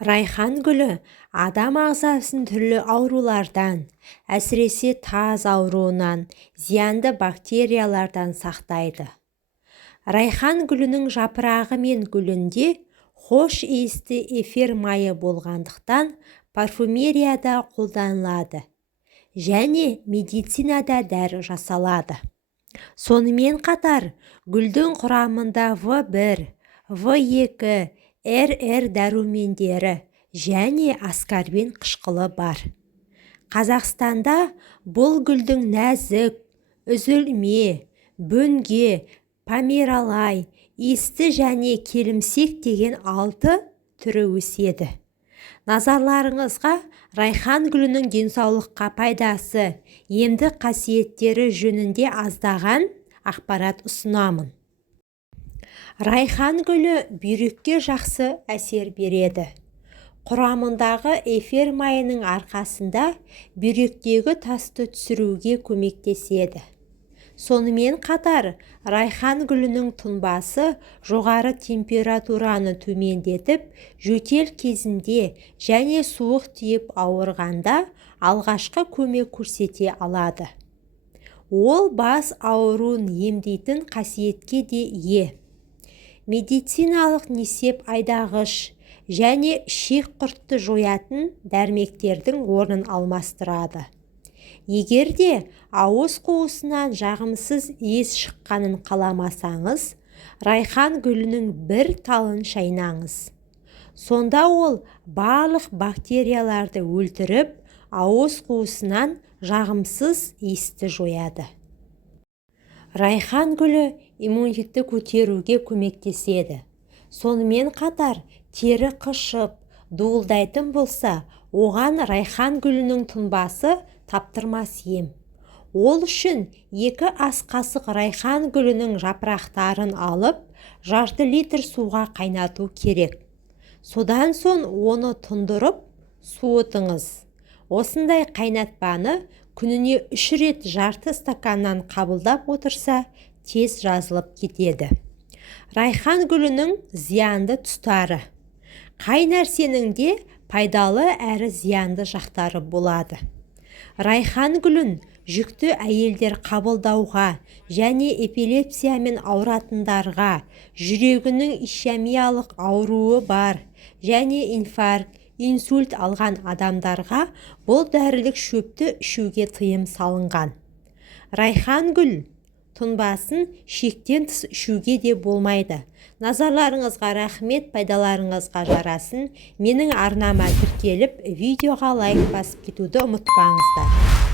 Райхан гүлі адам ағзасын түрлі аурулардан, әсіресе таз ауруынан, зиянды бактериялардан сақтайды. Райхан гүлінің жапырағы мен гүлінде хош иісті эфир майы болғандықтан парфюмерияда қолданылады және медицинада дәрі жасалады. Сонымен қатар гүлдің құрамында В1, В2, РР дәрумендері және аскорбин қышқылы бар. Қазақстанда бұл гүлдің нәзік, үзілме, бөнге, помиралай, иісті және келімсек деген 6 түрі өседі. Назарларыңызға райхан гүлінің денсаулыққа пайдасы, емдік қасиеттері жөнінде аздаған ақпарат ұсынамын. Райхан гүлі бүйрекке жақсы әсер береді. Құрамындағы эфир майының арқасында бүйректегі тасты түсіруге көмектеседі. Сонымен қатар райхан гүлінің тұнбасы жоғары температураны төмендетіп, жөтел кезінде және суық тиіп ауырғанда алғашқы көмек көрсете алады. Ол бас ауруын емдейтін қасиетке де ие. Медициналық несеп айдағыш және ішек құртты жоятын дәрмектердің орнын алмастырады. Егерде ауыз қуысынан жағымсыз иіс шыққанын қаламасаңыз, райхан гүлінің бір талын шайнаңыз. Сонда ол барлық бактерияларды өлтіріп, ауыз қуысынан жағымсыз иісті жояды. Райхан гүлі иммунитетті көтеруге көмектеседі. Сонымен қатар тері қышып, дуылдайтын болса, оған райхан гүлінің тұнбасы таптырмас ем. Ол үшін 2 ас қасық райхан гүлінің жапырақтарын алып, жарты литр суға қайнату керек. Содан соң оны тұндырып, суытыңыз. Осындай қайнатпаны күніне 3 рет жарты стаканнан қабылдап отырса, тез жазылып кетеді. Райхан гүлінің зиянды тұстары. Қай нәрсенің де пайдалы әрі зиянды жақтары болады. Райхан гүлін жүкті әйелдер қабылдауға және эпилепсиямен ауыратындарға, жүрегінің ишемиялық ауруы бар және инфаркт, инсульт алған адамдарға бұл дәрілік шөпті ішуге тыйым салынған. Райхан гүл тұнбасын шектен тыс ішуге де болмайды. Назарларыңызға рахмет, пайдаларыңызға жарасын. Менің арнама тіркеліп, видеоға лайк басып кетуді ұмытпаңыздар.